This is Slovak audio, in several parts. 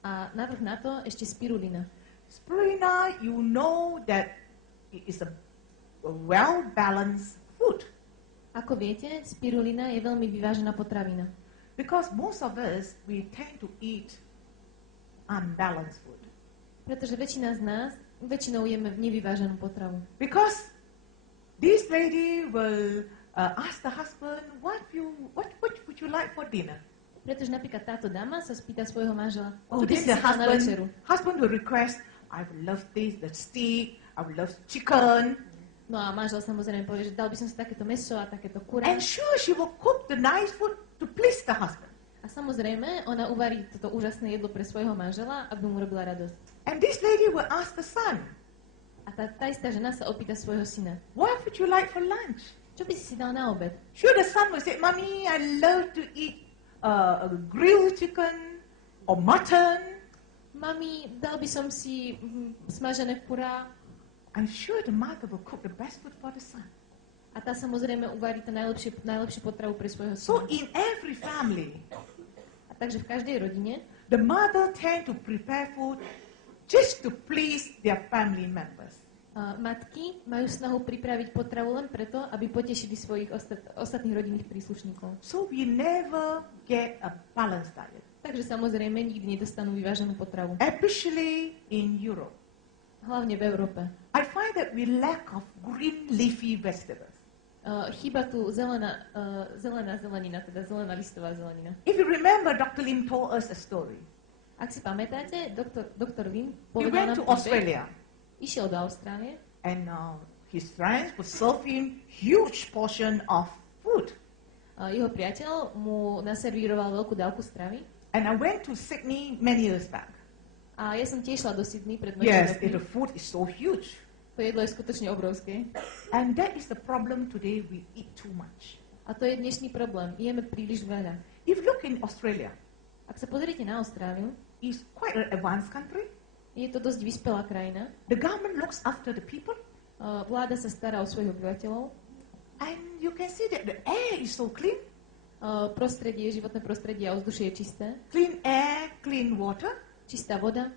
A navrch na to ešte spirulina. Spirulina, you know that it is a well-balanced food. Ako viete, spirulina je veľmi vyvážená potravina. Because most of us, we tend to eat unbalanced food. Pretože väčšina z nás väčšinou jeme nevyváženú potravu. Because this lady will ask the husband, what would you like for dinner? Pretože napríklad táto dáma sa spýta svojho manžela, Oh, čo this by is si the dal na večeru. husband will request, I would love this, the steak, I would love chicken. No a manžel samozrejme povie, že dal by som si takéto mäso a takéto kurá. And sure, she will cook the nice food to please the husband. A samozrejme, ona uvarí toto úžasné jedlo pre svojho manžela, aby mu robila radosť. And this lady will ask the son, A tá istá žena sa opýta svojho syna, what would you like for lunch? čo by si dal na obed? Sure, the son will say, Mommy, I love to eat grilled chicken or mutton. Mami, dal by som si smažené kurá. I'm sure the mother will cook the best food for the son. A tá samozrejme uvarí to najlepšiu potravu pre svojho So syna. in every family, A takže v každej rodine the mother tend to prepare food just to please their family members. matky majú snahu pripraviť potravu len preto, aby potešili svojich ostatných rodinných príslušníkov. So we never get a balanced diet, Takže samozrejme nikdy nedostanú vyváženú potravu. especially in Europe. Hlavne v Európe. I find that we lack of green leafy vegetables. Chýba tu zelená zelenina, teda zelená listová zelenina. If you remember, Dr. Lim told us a story. Ak si pamätáte, doktor Lim He povedal went nám to príbeh, Australia, išiel do Austrálie and his friends would serve him huge portion of food. Jeho priateľ mu naservíroval veľkú dávku stravy. And I went to Sydney many years back. A ja som tiež šla do Sydney pred Yes, mnohými the rokmi. food is so huge. To jedlo je skutočne obrovské. And that is the problem today, we eat too much. A to je dnešný problém. Jeme príliš veľa. If you look in Australia, Ak sa pozriete na Austráliu, it's quite an advanced country. je to dosť vyspelá krajina. The government looks after the people. Vláda sa stará o svojich obyvateľov. And you can see that the air is so clean. Životné prostredie a ovzdušie je čisté. Clean air, clean water. Čistá voda.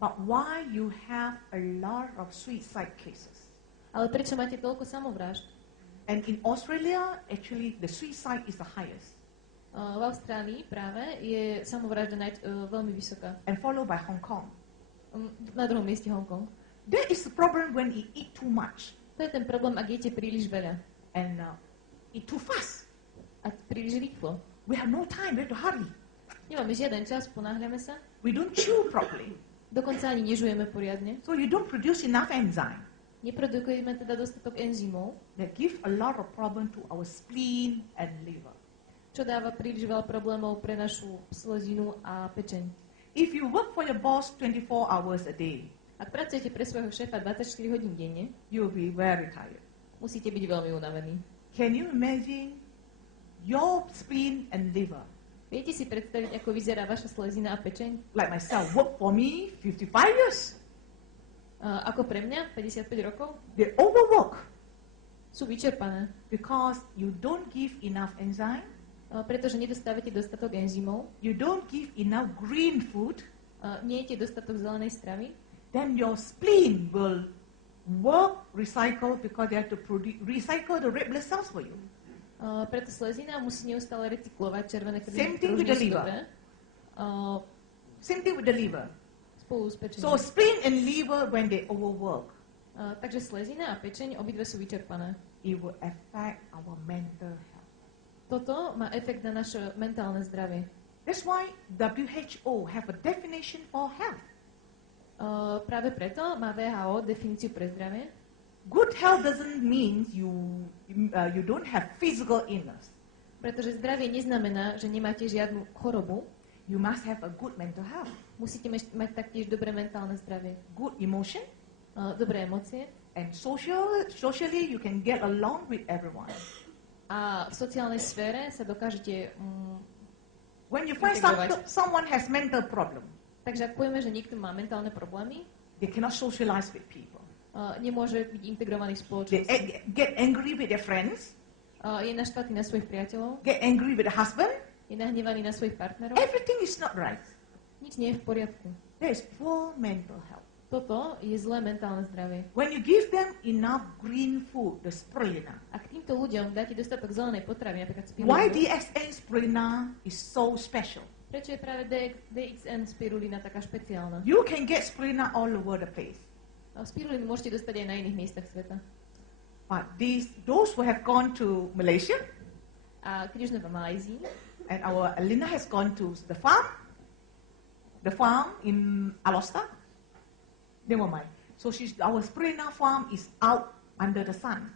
But why you have a lot of suicide cases? Ale prečo máte toľko samovrážd? And in Australia, actually, the suicide is the highest. V Austrálii práve je samovražda veľmi vysoká. And followed by Hong Kong. Na druhom mieste Hongkong. That is the problem when you eat too much To je ten problém, ak jete príliš veľa. and eat too fast. A príliš rýchlo. We have no time, we have to hurry. Nemáme žiaden čas, ponáhľame sa. We don't chew properly. Dokonca ani nežujeme poriadne. So you don't produce enough enzyme. Neprodukujeme teda dostatok enzymov, That give a lot of problem to our spleen and liver. čo dáva príliš veľa problémov pre našu slezinu a pečeň. If you work for your boss 24 hours a day, Ak pracujete pre svojho šéfa 24 hodín denne, you will be very tired. musíte byť veľmi unavení. Can you imagine your spleen and liver? Viete si predstaviť, ako vyzerá vaša slezina a pečeň? Like myself, work for me 55 years. Ako pre mňa, 55 rokov, They overwork sú vyčerpané, because you don't give enough enzyme, pretože nedostávate dostatok enzymov, you don't give enough green food, nejete dostatok zelenej stravy, then your spleen will work, recycle, because they have to recycle the red blood cells for you. preto slezina musí neustále recyklovať červené Same krvné thing with the sú liver. dobré, Same thing with the liver. spolu s pečením. So spleen and liver, when they overwork, Takže slezina a pečeň, obidve sú vyčerpané. it will affect our mental health. Toto má efekt na naše mentálne zdravie. That's why WHO have a definition for health. Práve preto má VHO definíciu pre zdravie. Good health doesn't mean you don't have physical illness. Pretože zdravie neznamená, že nemáte žiadnu chorobu. You must have a good mental health, Musíte mať taktiež dobré mentálne zdravie. good emotion, Dobré emócie. and socially you can get along with everyone. A v sociálnej sfére sa dokážete... When you find someone has mental problem, takže ak povieme, že niekto má mentálne problémy, they cannot socialize with people. nemôže byť integrovaný v They spoločnosti. get angry with their friends, Je naštvatý na svojich priateľov, get angry with the husband. je nahnevaný na svojich partnerov. Everything is not right. Nič nie je v poriadku. There is poor mental health. Toto je zlé mentálne zdravie. When you give them enough green food, the spirulina. Ak týmto ľuďom dáte dostatok zelenej potravy, napríklad Why spirulínu, DXN spirulina is so special? prečo je práve DXN spirulina taká špeciálna? You can get spirulina all over the place. Spirulínu môžete dostať aj na iných miestach sveta. But those who have gone to Malaysia, A keď už sme v Malajzii, and our Alina has gone to the farm in Alosta. Never mind. So our spirulina farm is out under the sun.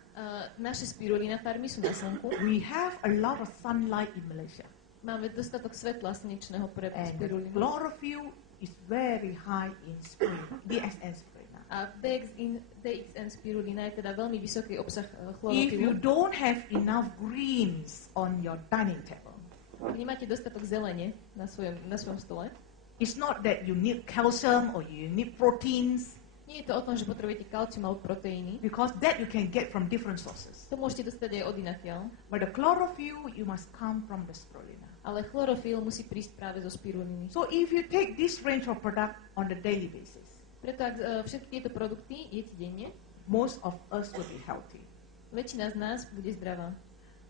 naše spirulina farmy sú na slnku. We have a lot of sunlight in Malaysia. Máme dostatok svetla slnečného pre And the spirulinu. chlorophyll is very high in spirulina, DXN spirulina. A DXN spirulina je teda veľmi vysoký obsah If you chlorofilu. don't have enough greens on your dining table, Ak nemáte dostatok zelene na svojom stole, it's not that you need calcium or you need proteins, nie je to o tom, že potrebujete kalcium alebo proteíny. because that you can get from different sources. To môžete dostať aj od inatiaľ. But the chlorophyll, you must come from the spirulina. Ale chlorofil musí prísť práve zo spiruliny. So if you take this range of product on the daily basis, Preto ak všetky tieto produkty jete denne, most of us will be healthy. väčšina z nás bude zdravá.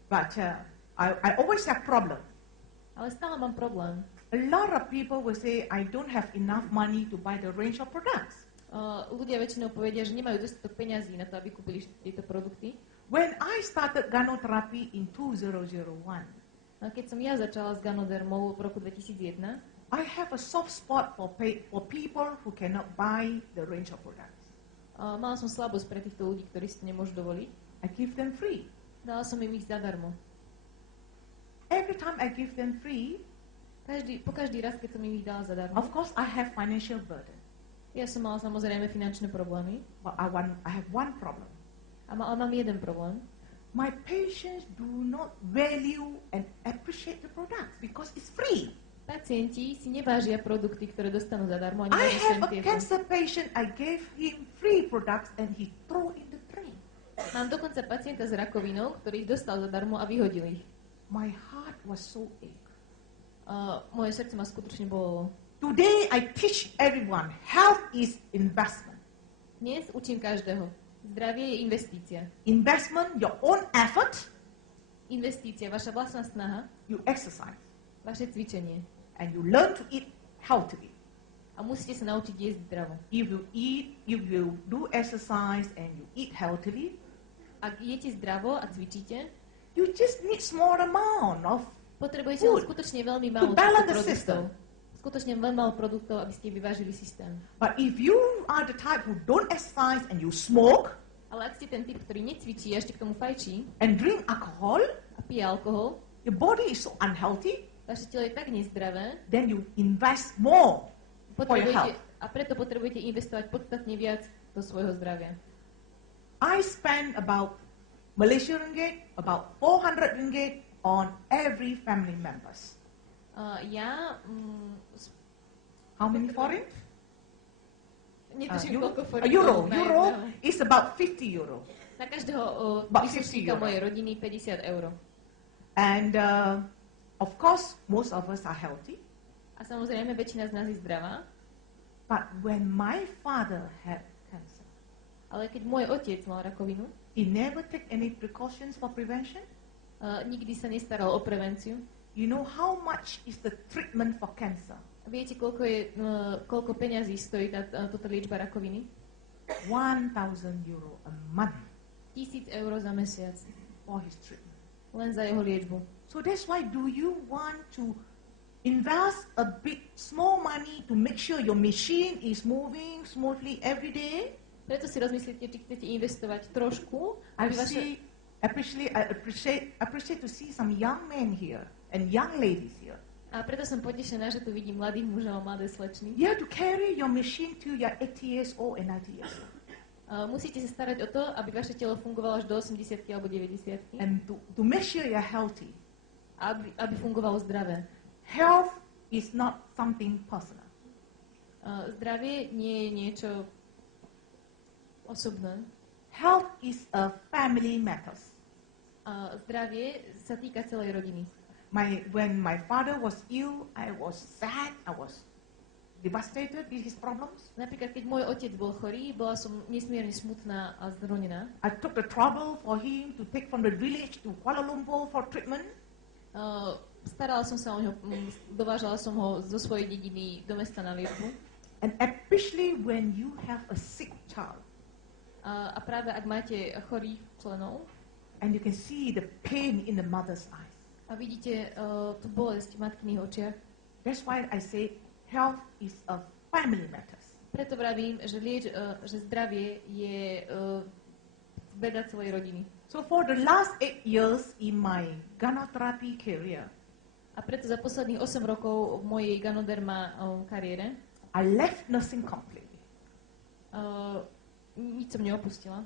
But I always have problem. Ale stále mám problém. A lot of people will say, I don't have enough money to buy the range of products. Ľudia väčšinou povedia, že nemajú dostatok peňazí na to, aby kúpili tieto produkty. When I started gynotherapy in 2001, A keď som ja začala s Ganodermou v roku 2001, I have a soft spot for people who cannot buy the range of products. mala som slabosť pre týchto ľudí, ktorí si to nemôžu dovoliť. I give them free. Dala som im ich zadarmo. Every time I give them free, Po každý raz, keď som im ich dala zadarmo, of course I have financial burden. ja som mala samozrejme finančné problémy. But I have one problem. Ale mám jeden problém. My patients do not value and appreciate the products because it's free. Pacienti si nevážia produkty, ktoré dostanú zadarmo. I have a cancer patient, I gave him free products and he threw in the drain. Mám dokonca pacienta s rakovinou, ktorý ich dostal zadarmo a vyhodil ich. My heart was so ache. Moje srdce ma skutočne bolelo. Today I teach everyone, health is investment. Dnes učím každého. Zdravie je investícia. Investment, your own effort, Investícia, vaša vlastná snaha, you exercise. vaše cvičenie. And you learn to eat healthily. A musíte sa naučiť jesť zdravo. If you do exercise and you eat healthily, Ak jete zdravo a cvičíte, you just need small amount of potrebujete len skutočne veľmi málo balance týchto the system. produktov. Skutočne veľmi málo produktov, aby ste vyvážili systém. But if you are the type who don't exercise and you smoke Ale ak ste ten typ, ktorý necvičí a ešte k tomu fajčí and drink alcohol, a pije alkohol, your body is so unhealthy, vaše telo je tak nezdravé, then you invest more for your health. a preto potrebujete investovať podstatne viac do svojho zdravia. I spend about Malaysian ringgit, about 400 ringgit on every family members. How many foreign? Netuším, koľko A forintov euro. na Euro jedného. is about 50 euro. Na každého About príslušníka 50 mojej rodiny 50 eur. And of course, most of us are healthy. A samozrejme, väčšina z nás je zdravá. But when my father had cancer, Ale keď môj otec mal rakovinu, he never took any precautions for prevention. nikdy sa nestaral o prevenciu. You know how much is the treatment for cancer? Viete, koľko peňazí stojí táto liečba rakoviny? 1,000 euro a month 1000 eur za mesiac. for his treatment. Len za jeho liečbu. So that's why do you want to invest a bit small money to make sure your machine is moving smoothly every day? Preto si rozmyslíte, či chcete investovať trošku, I aby vaše... appreciate to see some young men here and young ladies here. A preto som potešená, že tu vidím mladých mužov a mladé slečny. You have to carry your machine till you're 80 years old and 90 years old. Musíte sa starať o to, aby vaše telo fungovalo až do 80 alebo 90 And to make sure you're healthy. aby fungovalo zdravé. Health is not something personal. Zdravie nie je niečo osobné. Health is a family matter. Zdravie sa týka celej rodiny. When my father was ill, I was sad, I was devastated with his problems. Napríklad, keď môj otec bol chorý, bola som nesmierne smutná a zronená. I took the trouble for him to take from the village to Kuala Lumpur for treatment. Starala som sa o neho, dovážala som ho zo svojej dediny do mesta na liečbu. And especially when you have a sick child A práve ak máte chorých členov and you can see the pain in the mother's eyes. a vidíte tú bolesť v matkyných očiach, That's why I say health is a family matter. preto vravím, že zdravie je veda celej rodiny. So for the last 8 years in my gynotherapy career, A preto za posledných 8 rokov v mojej Ganoderma kariére I left nursing completely. nič som neopustila.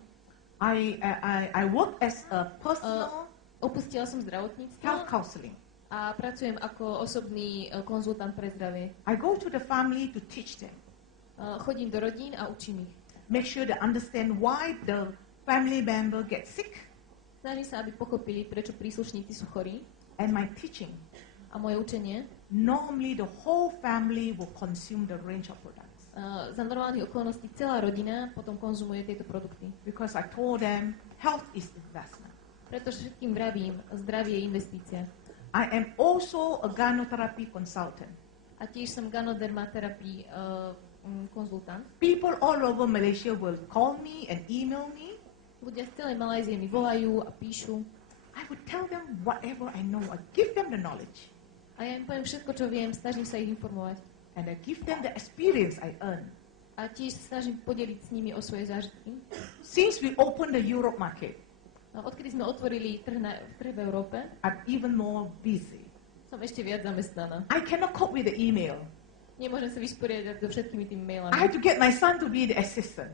I work as a personal Opustila som zdravotníctvo health counseling. a pracujem ako osobný konzultant pre zdravie. I go to the family to teach them, Chodím do rodín a učím ich. make sure they understand why the family member gets sick, Snažím sa, aby pochopili, prečo príslušníci sú chorí. and my teaching. A moje učenie, Normally, the whole family will consume the range of products za normálnych okolností celá rodina potom konzumuje tieto produkty. because I told them health is investment. Pretože všetkým vravím, zdravie je investícia. I am also a gynotherapy consultant. A tiež som ganodermaterapii konzultant. People all over Malaysia will call me and email me. Ľudia z celej Malajzie mi volajú a píšu. I would tell them whatever I know. I give them the knowledge. A ja im poviem všetko, čo viem, snažím sa ich informovať. And I give them the experience I earn. A tiež sa snažím podeliť s nimi o svoje zážitky. Since we opened the Europe market, Odkedy sme otvorili trh v Európe, I'm even more busy. som ešte viac zamestnaná. I cannot cope with the email. Nemôžem sa vysporiadať so všetkými tými I mailami. have to get my son to be the assistant.